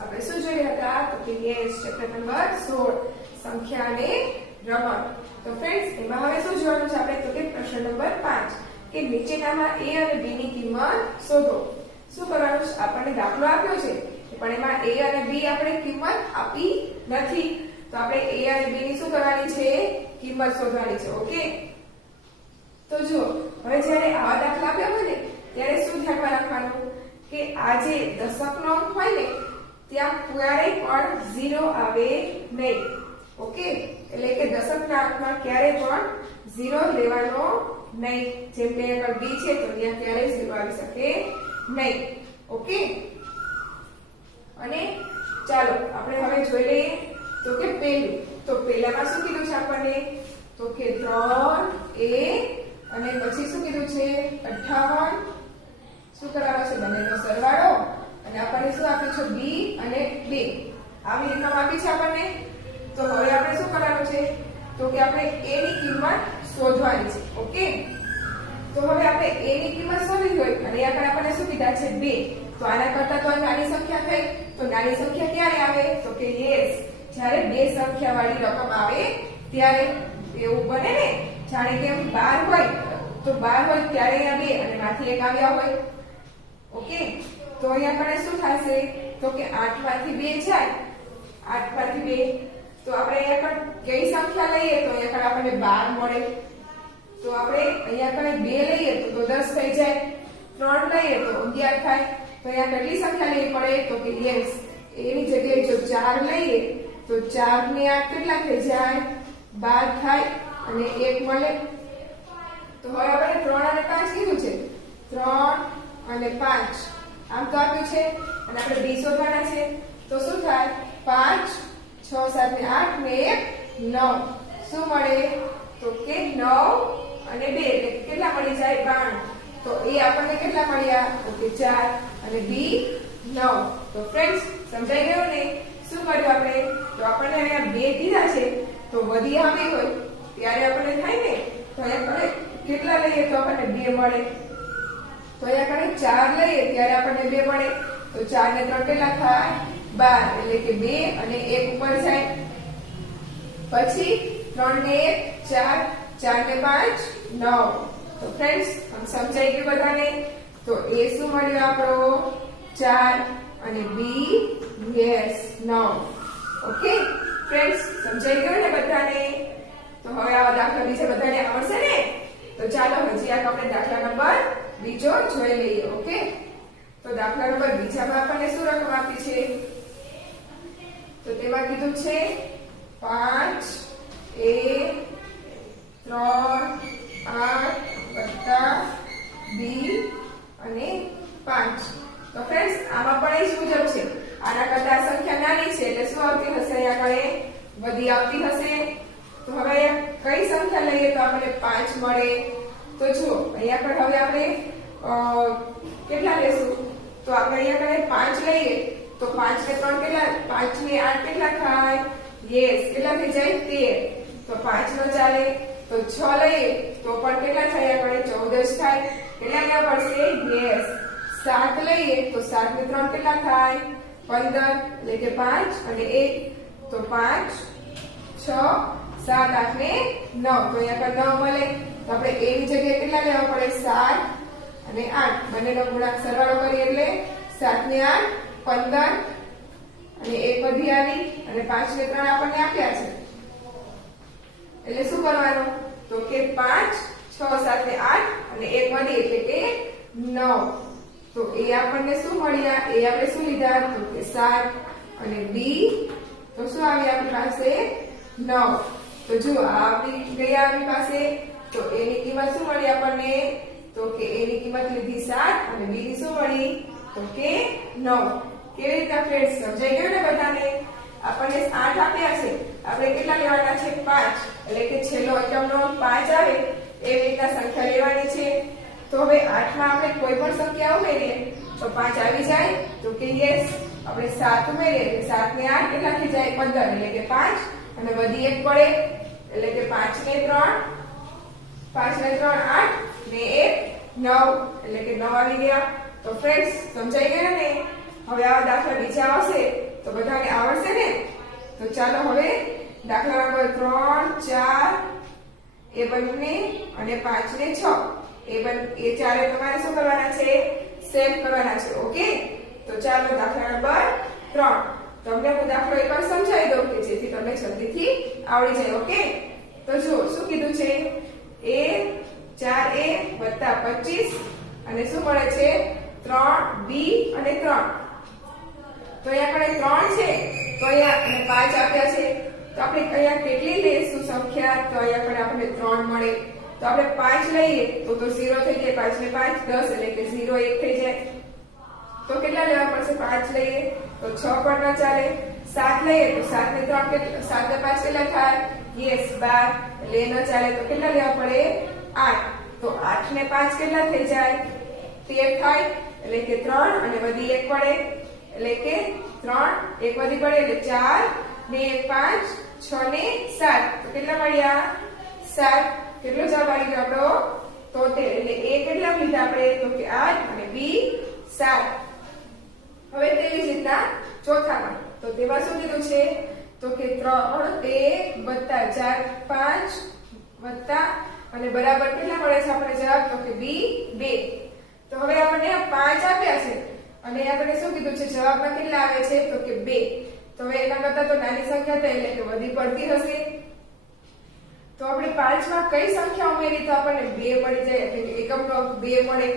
આપણે શું જોયા હતા તો કે યસ ચેપ્ટર નંબર 16 સંખ્યા અને રમત. તો ફ્રેન્ડ્સ એમાં હવે શું જોવાનું છે આપણે તો કે પ્રશ્ન નંબર 5 કે નીચેનામાં a અને b ની કિંમત શોધો. શું કરવાનું છે? આપણને દાખલો આપ્યો છે પણ એમાં a અને b આપણે કિંમત આપી નથી, તો આપણે a અને b ની શું કરવાની છે? કિંમત શોધવાની છે. ઓકે, તો જો હવે જ્યારે આવા દાખલા આપ્યા હોય ને ત્યારે શું ધ્યાનમાં રાખવાનું કે આ જે દશકનો અંક હોય ને ત્યાં ક્યારેય પણ 0 આવે નહીં. ઓકે, એટલે કે દશકના અંકમાં ક્યારેય પણ 0 લેવાનો નહીં. જેમ કે આગળ b છે તો ત્યાં ક્યારેય 0 આવી શકે નહીં. ઓકે, અને ચાલો આપણે હવે જોઈ લઈએ તો કે પહેલું. તો પહેલામાં શું કીધું છે આપણને તો કે 3a અને પછી શું કીધું છે 58. શું કરવાનો છે? બંનેનો સરવાળો અને આપણને શું આપ્યું છે? b અને 2 આવી રકમ આપી છે આપણને. તો હવે આપણે શું કરવાનું છે તો કે આપણે a ની કિંમત શોધવાની છે. ઓકે, તો હવે આપણે a ની કિંમત શોધવી હોય અને આગળ આપણને શું કીધા છે? 2. તો આના કરતા તો નાની સંખ્યા થઈ. તો નાની સંખ્યા ક્યારે આવે તો કે યસ જ્યારે બે સંખ્યા વાળી રકમ આવે ત્યારે. એવું બને ને જાણે કે 12 હોય તો 12 હોય ત્યારે અહીંયા 2 અને માંથી 1 આવ્યા હોય. ઓકે, તો અહીંયા આપણને શું થશે તો કે 8 માંથી 2 જાય. 8 માંથી 2 તો આપણે અહીંયા પર કઈ સંખ્યા લઈએ તો અહીંયા પર આપણને 12 મળે. તો આપણે અહીંયા પર 2 લઈએ તો 10 થઈ જાય. 3 લઈએ તો 11 થાય. તો અહીંયા કેટલી સંખ્યા લેવી પડે તો કે યસ એની જગ્યાએ જો 4 લઈએ તો 4 ને 8 કેટલા થઈ જાય? 12 થાય અને 1 મળે. તો હવે આપણે 3 અને 5 કીધું છે. 3 અને 5 આમ તો આપ્યું છે અને આપણે b શોધવાના છે. તો શું થાય? 5 6 7 ને 8 ને 1 9. શું મળે તો કે 9 અને 2 એટલે કેટલા મળી જાય? 92. તો એ આપણને કેટલા મળ્યા તો કે 4 અને b 9. તો ફ્રેન્ડ્સ સમજાઈ ગયું ને? શું કર્યું આપણે તો આપણને અહીંયા 2 કીધા છે તો વધી આવી હોય ત્યારે આપણને થાય ને તો આપણે કેટલા લઈએ તો આપણને 2 મળે. તો અહીંયા આપણે 4 લઈએ ત્યારે આપણને 2 મળે. તો 4 ને 3 કેટલા થાય? 12 એટલે કે 2 અને 1 ઉપર જાય. પછી 3 ને 1 4 4 ને 5 9. તો ફ્રેન્ડ્સ આમ સમજાઈ ગયું બધાને? તો a શું મળ્યો આપણો? 4 અને b યસ 9. ઓકે ફ્રેન્ડ્સ સમજાઈ ગયું ને બધાને? તો હવે આવા દાખલા બીજા બધાને આવડશે ને? તો ચાલો હજી આપણે દાખલા નંબર બીજો જોઈ લઈએ. ઓકે, તો દાખલા નંબર બીજામાં આપણને શું રકમ આપી છે તો તેમાં કીધું છે 5a 3 8 વત્તા b અને 5. તો ફ્રેન્ડ્સ આમાં પણ એ જ મુજબ છે. આના કરતા આ સંખ્યા નાની છે એટલે શું આવતી હશે? અહીંયા આગળ વધી આવતી હશે. તો હવે કઈ સંખ્યા લઈએ તો આપણને 5 મળે? તો જુઓ અહીંયા પર હવે આપણે કેટલા લેશું તો આપણે અહીંયા આગળ 5 લઈએ તો 5 ને 3 કેટલા? 5 ને 8 કેટલા થાય? યસ કેટલા થઈ જાય? 13. તો 5 નો ચાલે. તો 6 લઈએ તો પણ કેટલા થાય? આપણે 14 થાય. કેટલા લેવા પડશે? યસ 7 લઈએ તો 7 ને 3 કેટલા થાય? 15 એટલે કે 5 અને 1 તો 5 6 7 8 ને 9. તો અહીંયા પર 9 મળે. તો આપણે a ની જગ્યાએ કેટલા લેવા પડે? 7 અને 8 બંનેનો ગુણાકાર સરવાળો કરીએ એટલે 7 ને 8 15 અને 1 વધી આવી અને 5 ને 3 આપણને આપ્યા છે. એટલે શું કરવાનું તો કે 5 6 7 ને 8 અને 1 વધી એટલે કે 9. તો એ આપણને શું મળ્યા? એ આપણે શું લીધા તો કે 7 અને b તો શું આવ્યા આપણી પાસે? 9. તો જો આવી ગયા આપણી પાસે. તો a ની કિંમત શું મળી આપણને તો કે a ની કિંમત લીધી 7 અને b ની શું મળી તો કે 9. કેવી રીતે ફ્રેન્ડ્સ સમજાઈ ગયું ને બધાને? આપણને 8 આપ્યા છે. આપણે કેટલા લેવાના છે? 5. એટલે કે છેલ્લો એકમનો 5 આવે એવી રીતના સંખ્યા લેવાની છે. તો હવે 8 માં આપણે કોઈ પણ સંખ્યા ઉમેરીએ તો 5 આવી જાય તો કે યસ આપણે 7 ઉમેરીએ એટલે 7 ને 8 કેટલા થઈ જાય? 15 એટલે કે 5 અને વધી 1 પડે એટલે કે 5 ને 3 5 ને 3 8 ને 1 9 એટલે કે 9 આવી ગયા. તો ફ્રેન્ડ્સ સમજાઈ ગયા ને? હવે આવા દાખલા બીજા આવશે તો બધાને આવડશે ને? તો ચાલો હવે દાખલા નંબર 3, 4 એ બંને અને 5 ને 6 એ ચારે તમારે શું કરવાના છે? સેવ કરવાના છે. ઓકે, તો ચાલો દાખલા નંબર 3. તમને હું દાખલો એકવાર સમજાવી દઉં કે જેથી તમને જલ્દીથી આવડી જાય. ઓકે, તો જો શું કીધું છે? a 4a + 25 અને શું મળે છે? 3b અને 3. તો અહીંયા આપણે 3 છે, તો અહીંયા અને 5 આપ્યા છે, તો આપણે અહીંયા કેટલી લઈશું સંખ્યા? તો અહીંયા આપણને 3 મળે. તો આપણે 5 લઈએ તો 0 થઈ જાય. 5 ને 5 10 એટલે કે 0 1 થઈ જાય. તો કેટલા લેવા પડશે? 5 લઈએ તો 6 પણ ન ચાલે. 7 લઈએ તો 7 ને 3 કેટલા? 7 ને 5 કેટલા થાય? યસ 12 એટલે ન ચાલે. તો કેટલા લેવા પડે? 8. તો 8 ને 5 કેટલા થઈ જાય? 13 થાય. એટલે કે 3 અને વધી 1 પડે એટલે કે 3 1 વધી પડે એટલે 4 ને 1 5 6 ને 7. તો કેટલા મળ્યા? 7. કેટલો જવાબ આવી ગયો આપણો? 73. એટલે a કેટલા લીધા આપણે? તો કે 8 અને b 7. હવે તેવી જ રીતના ચોથામાં, તો તેમાં શું કીધું છે? તો કે 3a + 4 5 વત્તા અને બરાબર કેટલા મળે છે આપણે જવાબ? તો કે b 2. તો હવે આપણને 5 આપ્યા છે અને આપણે શું કીધું છે? જવાબમાં કેટલા આવે છે? તો કે 2. તો હવે એના કરતા તો નાની સંખ્યા થાય એટલે કે વધી પડતી હશે. તો આપણે 5 માં કઈ સંખ્યા ઉમેરી તો આપણને 2 મળી જાય, એટલે કે એકમનો અંક 2 મળે.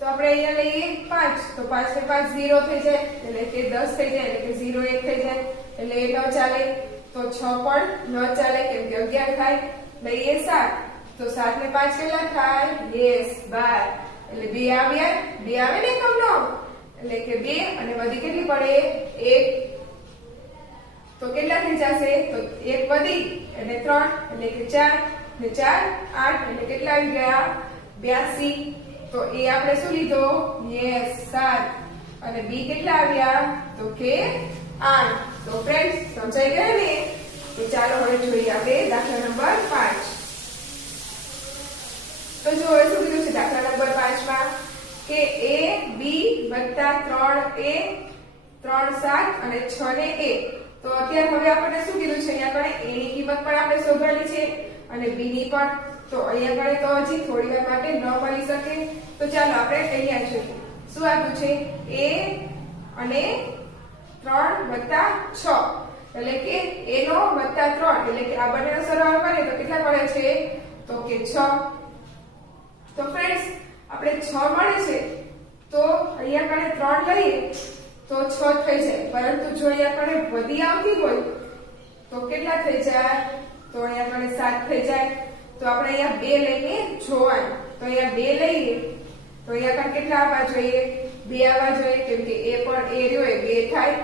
તો આપણે અહીંયા લઈએ 5, તો 5 ને 5 0 થઈ જાય એટલે કે 10 થઈ જાય, એટલે કે 0 1 થઈ જાય એટલે એ ન ચાલે. તો 6 પણ ન ચાલે કેમ કે 11 થાય. લઈએ 7, તો 7 ને 5 કેટલા થાય? યસ 12 એટલે 2 આવ્યા. 2 આવે ને એકમનો એટલે કે 2 અને વધી કેટલી પડે? 1. તો કેટલા થઈ જશે? તો 1 વધી એટલે 3 એટલે કે 4 ને 4 8 એટલે કેટલા આવી ગયા? 82. તો એ આપણે શું લીધો? યસ 7 અને b કેટલા આવ્યા? તો કે 8. તો ફ્રેન્ડ્સ સમજાઈ ગયા ને? તો ચાલો હવે જોઈએ આપણે દાખલા નંબર 5. તો જો હવે શું કીધું છે દાખલા નંબર 5 માં કે a b + 3a 3 7 અને 6 ને a. તો અત્યારે હવે આપણને શું કીધું છે? અહીંયા આગળ a ની કિંમત પણ આપણે શોધવાની છે અને b ની પણ. તો અહીંયા આગળ તો હજી થોડી વાર માટે ન મળી શકે. તો ચાલો આપણે અહીંયા જોઈએ શું આપ્યું છે? a અને 3 + 6 એટલે કે a નો + 3 એટલે કે આ બંનેનો સરવાળો કરીએ તો કેટલા મળે છે? તો કે 6. તો ફ્રેન્ડ્સ આપણે 6 મળે છે તો અહીંયા આગળ 3 લઈએ તો 6 થઈ જાય. પરંતુ જો અહીંયા આગળ વધી આવતી હોય તો કેટલા થઈ જાય? તો અહીંયા આગળ 7 થઈ જાય. તો આપણે અહીંયા 2 લઈને જોવાનું. તો અહીંયા 2 લઈએ તો અહીંયા આગળ કેટલા આવવા જોઈએ? 2 આવવા જોઈએ કેમ કે એ પણ એ રહ્યો એ 2 થાય.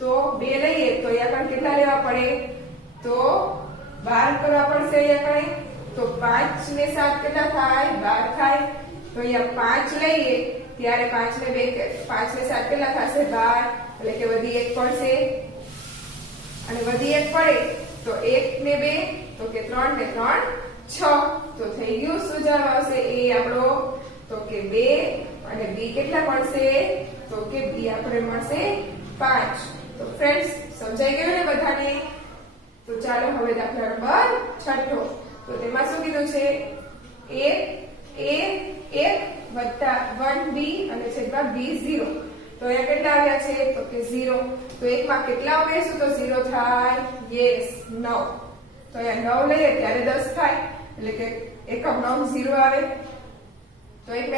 તો 2 લઈએ તો અહીંયા આગળ કેટલા લેવા પડે? તો 12 કરવા પડશે અહીંયા આગળ. તો 5 ને 7 કેટલા થાય? 12 થાય. તો અહીંયા 5 લઈએ ત્યારે 5 ને 7 કેટલા થશે? 12 એટલે કે વધી 1 પડશે અને વધી 1 પડે તો 1 ને 2 તો કે 3 ને 3 6. તો થઈ ગયું. શું જવાબ આવશે? એ આપણો તો કે 2 અને b કેટલા મળશે? તો કે b આપણે મળશે 5. તો ફ્રેન્ડ્સ સમજાઈ ગયું ને બધાને? તો ચાલો હવે દાખલા નંબર 6. તો તેમાં શું કીધું છે? a 1 + 1b અને છેદમાં b 0. તો અહીંયા કેટલા આવ્યા છે? તો કે 0. તો 1 માં કેટલા ઉમેરશું તો 0 થાય? યસ 9. તો અહીંયા 9 લઈએ ત્યારે 10 થાય એટલે કે એકમ 9 0 આવે. તો 1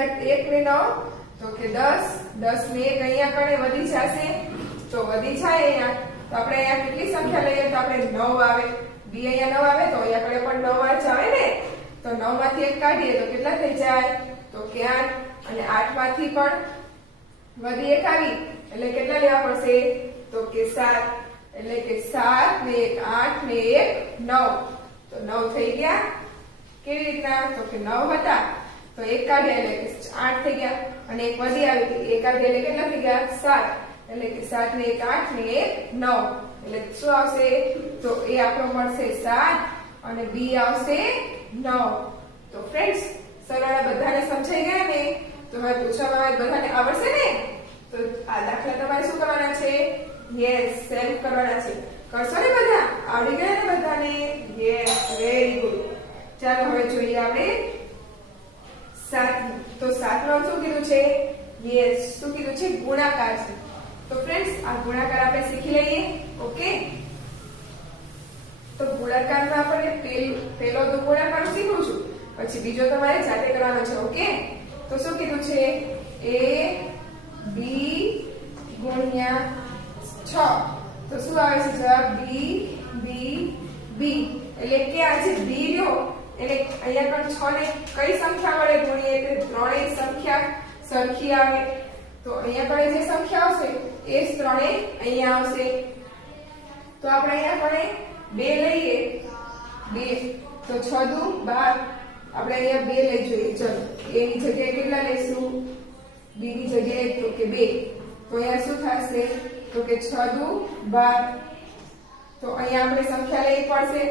ને 9 તો કે 10 10 ને 1 અહીંયા કણે વધી જશે. તો વધી જાય અહીંયા તો આપણે અહીંયા કેટલી સંખ્યા લઈએ તો આપણે 9 આવે. b અહીંયા 9 આવે તો અહીંયા કણે પણ 9 જ આવે ને. તો 9 માંથી 1 કાઢીએ તો કેટલા થઈ જાય? તો કે 8 અને 8 માંથી પણ વધી 1 આવી એટલે કેટલા લેવા પડશે? તો કે 7 એટલે કે 7 ને 1 8 ને 1 9. તો 9 થઈ ગયા. કેવી રીતના? તો કે 9 હતા તો 1 કાઢ્યા એટલે કે 8 થઈ ગયા અને 1 વધી આવી 1 કાઢ્યા એટલે કેટલા થઈ ગયા? 7 એટલે કે 7 ને 1 8 ને 1 9. એટલે શું આવશે? તો એ આપણો મળશે 7 અને b આવશે 9. તો ફ્રેન્ડ્સ સરવાળા બધાને સમજાઈ ગયા ને? તો હવે પૂછવામાં આવે બધાને આવડશે ને? તો આ દાખલા તમારે શું કરવાના છે? યસ સેલ્ફ કરવાના છે. કરશો ને બધા? આવડી ગયા ને બધાને? Yes very good. ચાલો હવે જોઈએ આપણે 7. તો 7 શું કીધું છે? યસ શું કીધું છે? ગુણાકાર છે. તો ફ્રેન્ડ્સ આ ગુણાકાર આપણે શીખી લઈએ. ઓકે, તો ગુણાકારમાં આપણે પહેલો તો ગુણાકાર શીખું છું, પછી બીજો તમારે જાતે કરવાનો છે. ઓકે, તો શું કીધું છે? a b ગુણ્યા 6. તો શું આવે છે જવાબ? b b b. એટલે કે આ જે b રહ્યો એટલે અહીંયા પણ 6 ને કઈ સંખ્યા વડે ગુણીએ એટલે ત્રણેય સંખ્યા સરખી આવે. તો અહીંયા પણ જે સંખ્યા આવશે એ જ ત્રણેય અહીંયા આવશે. તો આપણે અહીંયા પણ 2 લઈએ. 2 તો 6 દુ 12. આપણે અહીંયા 2 લઈ જોઈએ. ચલો a ની જગ્યાએ કેટલા લઈશું? b ની જગ્યાએ તો કે 2. તો અહીંયા શું થશે? તો કે 6 દુ 12. તો અહીંયા આપણે સંખ્યા લેવી પડશે.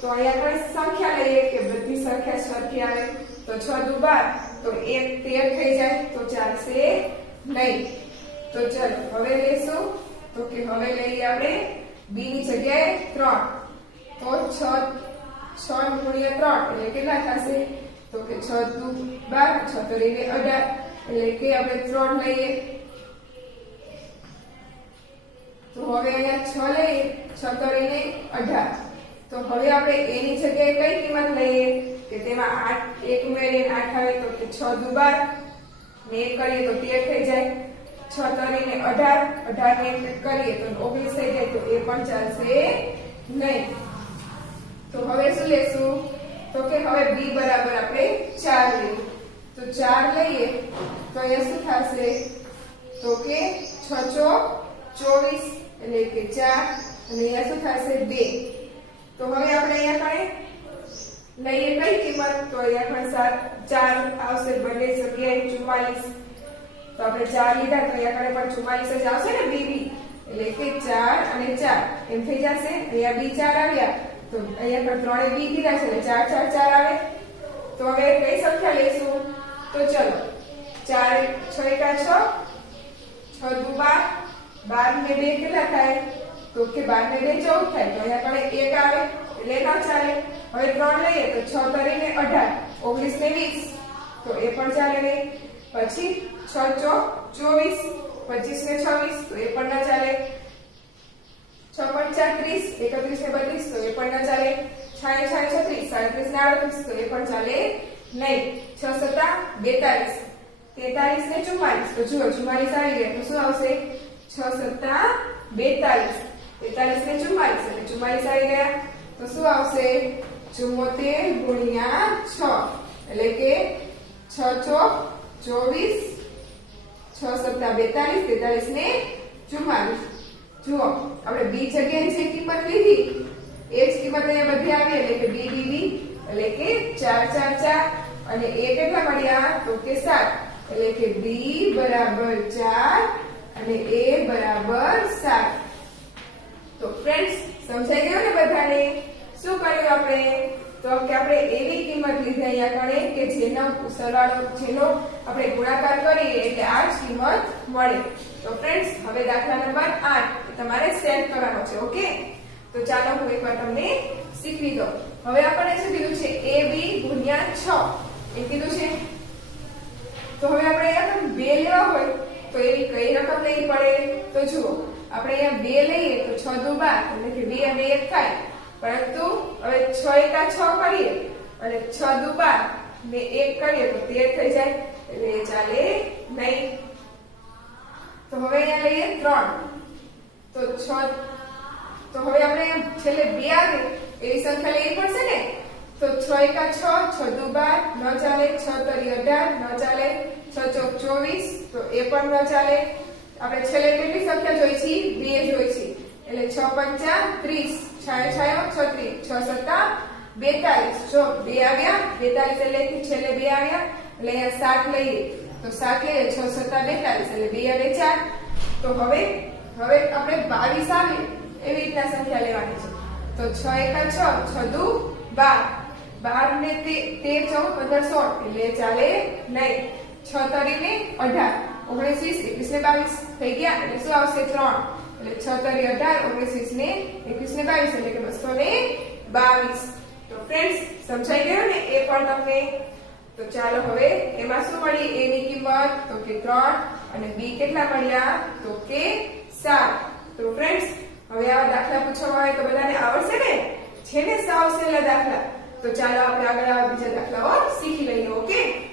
તો અહીંયા પણ સંખ્યા લઈએ કે બધી સંખ્યા સરખી આવે. તો 6 દુ 12 તો 1 13 થઈ જાય. તો ચાલશે નહીં. તો ચલો હવે લેશું. તો કે હવે લઈએ આપણે b ની જગ્યાએ 3. તો 6 ગુણ્યા 3 એટલે કેટલા થશે? તો કે 6 દુ 12 6 તરીને 18 એટલે કે આપણે 3 લઈએ. તો હવે અહીંયા 6 લઈએ. 6 તરીને 18. તો હવે આપણે a ની જગ્યાએ કઈ કિંમત લઈએ કે તેમાં 8 1 ઉમેરીને 8 આવે. તો કે 6 દુ 12 ને 1 કરીએ તો 13 થઈ જાય. 6 તરીને 18 18 ને 1 કરીએ તો 19 થઈ જાય. તો એ પણ ચાલશે નહીં. તો હવે શું લેશું? તો કે હવે b બરાબર આપણે 4 લઈએ. તો 4 લઈએ તો અહીંયા શું થશે? તો કે 6 ચોક 24 એટલે કે 4 અને અહીંયા શું થશે? 2. તો હવે આપણે અહીંયા કઈ લઈએ કઈ કિંમત? તો અહીંયા પણ 4 આવશે બંને જગ્યાએ 44. તો આપણે 4 લીધા તો અહીંયા પણ 44 જ આવશે ને b એટલે કે 4 અને 4 એમ થઈ જશે. અહીંયા b 4 આવ્યા તો અહીંયા પણ ત્રણે b કીધા છે એટલે 4 4 4 આવે. તો હવે કઈ સંખ્યા લઈશું? તો ચલો 4 6 એકા 6 6 દુ 12 12 ને 2 કેટલા થાય? તો કે 12 ને 2 14 થાય. તો અહીંયા પણ 1 આવે એટલે ન ચાલે. હવે 3 લઈએ તો 6 તરીને 18 19 ને 20 તો એ પણ ચાલે નહીં. પછી 6 ચોક 24 25 ને 26 તો એ પણ ન ચાલે. 6 5 30 31 ને 32 તો એ પણ ન ચાલે. 6 36 37 ને 38 તો એ પણ ચાલે નહીં. 6 7 42 43 ને 44 તો જુઓ 44 આવી ગયા તો શું આવશે? 6 7 42 43 ને 44 એટલે 44 આવી ગયા તો શું આવશે? 74 ગુણ્યા 6 એટલે કે 6 ચોક 24 6 7 42 43 ને 44. જુઓ આપણે b જગ્યાએ જે કિંમત લીધી એ જ કિંમત અહીંયા બધી આવી એટલે કે b એટલે કે 4 4 4 અને a કેટલા મળ્યા? તો કે 7 એટલે કે b બરાબર 4 અને a બરાબર 7. તો ફ્રેન્ડ્સ સમજાઈ ગયું ને બધાને? શું કર્યું આપણે? તો કે આપણે એવી કિંમત લીધી અહીંયા કણે કે જેનો સરવાળો જેનો આપણે ગુણાકાર કરીએ એટલે આ જ કિંમત મળે. તો ફ્રેન્ડ્સ હવે દાખલા નંબર 8 તમારે સેટ કરવાનો છે. ઓકે, તો ચાલો હું એકવાર તમને શીખવી દઉં. હવે આપણે શું કીધું છે? ab ગુણ્યા 6 એ કીધું છે. તો હવે આપણે અહીંયા 2 લેવા હોય તો એવી કઈ રકમ લેવી પડે? તો જુઓ આપણે અહીંયા 2 લઈએ તો 6 દુ 12 એટલે કે 2 અને 1 થાય. પરંતુ હવે 6 એકા 6 કરીએ અને 6 દુ 12 ને 1 કરીએ તો 13 થઈ જાય એટલે એ ચાલે નહીં. તો હવે અહીંયા લઈએ 3 તો 6 તો હવે આપણે છેલ્લે 2 આવે એવી સંખ્યા લેવી પડશે ને. તો 6 એકા 6 6 દુ 12 ન ચાલે. 6 તરી 18 ન ચાલે. 6 ચોક 24 તો એ પણ ન ચાલે. આપણે છેલ્લે કેટલી સંખ્યા જોઈ છે? 2 જોઈ છે એટલે 6 5 30 6 36 6 7 42 જો 2 આવ્યા 42 એટલે કે છેલ્લે 2 આવ્યા એટલે અહીંયા 7 લઈએ તો 7 લઈએ 6 7 42 એટલે 2 અને 4. તો હવે આપણે 22 આવે એવી રીતના સંખ્યા લેવાની છે. તો 6 એકા 6 6 દુ 12 12 ને 13 14 15 16 એટલે ચાલે નહીં. 6 તરીને 18 19 20 21 ને 22 થઈ ગયા એટલે શું આવશે? 3 એટલે 6 તરી 18, 19 ને 21 ને 22 એટલે કે 222. તો ફ્રેન્ડ્સ સમજાઈ ગયું ને એ પણ તમને? તો ચાલો હવે એમાં શું મળી? a ની કિંમત તો કે 3 અને b કેટલા મળ્યા? તો કે 7. તો ફ્રેન્ડ્સ હવે આવા દાખલા પૂછવામાં આવે તો બધાને આવડશે ને? છે ને સાવ સહેલા દાખલા? તો ચાલો આપણે આગળ બીજા દાખલાઓ શીખી લઈએ. ઓકે.